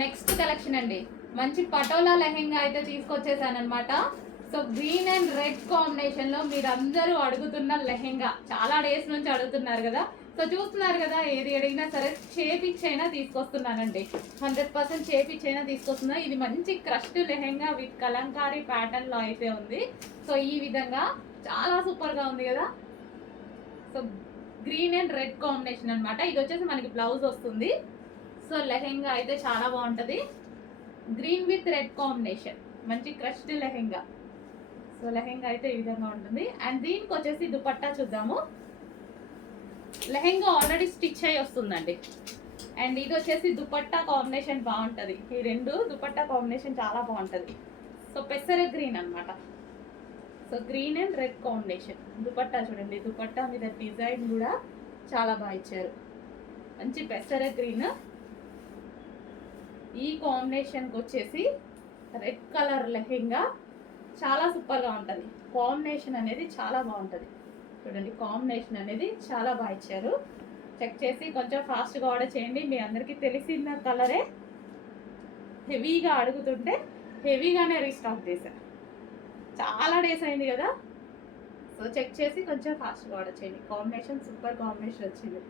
Next collection అండి, మంచి పటోలా లెహెంగా అయితే తీసుకొచ్చేసాను అనమాట. So green and red combination లో మీరందరూ అడుగుతున్న లెహెంగా, చాలా డేస్ నుంచి అడుగుతున్నారు కదా. సో చూస్తున్నారు కదా, ఏది అడిగినా సరే చేపిచ్చైనా తీసుకొస్తున్నానండి. 100% చేపిచ్చైనా తీసుకొస్తున్నా. ఇది మంచి crushed lehenga with Kalamkari pattern లో అయితే ఉంది. సో ఈ విధంగా చాలా సూపర్ గా ఉంది కదా. So green and red combination అనమాట. ఇది వచ్చేసి మనకి బ్లౌజ్ వస్తుంది. సో లెహెంగా అయితే చాలా బాగుంటుంది. గ్రీన్ విత్ రెడ్ కాంబినేషన్, మంచి క్రష్డ్ లెహెంగా. సో లెహెంగా అయితే ఈ విధంగా ఉంటుంది. అండ్ దీనికి వచ్చేసి దుపట్టా చూద్దాము. లెహెంగా ఆల్రెడీ స్టిచ్ అయి వస్తుందండి. అండ్ ఇది వచ్చేసి దుపట్టా కాంబినేషన్ బాగుంటుంది. ఈ రెండు దుపట్టా కాంబినేషన్ చాలా బాగుంటుంది. సో పెసర గ్రీన్ అనమాట. So green and red combination. Dupatta చూడండి, దుపట్టా మీద డిజైన్ కూడా చాలా బాగా ఇచ్చారు. మంచి పెసర గ్రీన్. ఈ కాంబినేషన్కి వచ్చేసి రెడ్ కలర్ లెహెంగా చాలా సూపర్గా ఉంటుంది. కాంబినేషన్ అనేది చాలా బాగుంటుంది. చూడండి, కాంబినేషన్ అనేది చాలా బాగా ఇచ్చారు. చెక్ చేసి కొంచెం ఫాస్ట్గా ఆర్డర్ చేయండి. మీ అందరికీ తెలిసిన కలరే, హెవీగా అడుగుతుంటే హెవీగానే రీస్టాక్ చేశారు. చాలా డేస్ అయింది కదా. సో చెక్ చేసి కొంచెం ఫాస్ట్గా ఆర్డర్ చేయండి. కాంబినేషన్ సూపర్ కాంబినేషన్ వచ్చింది.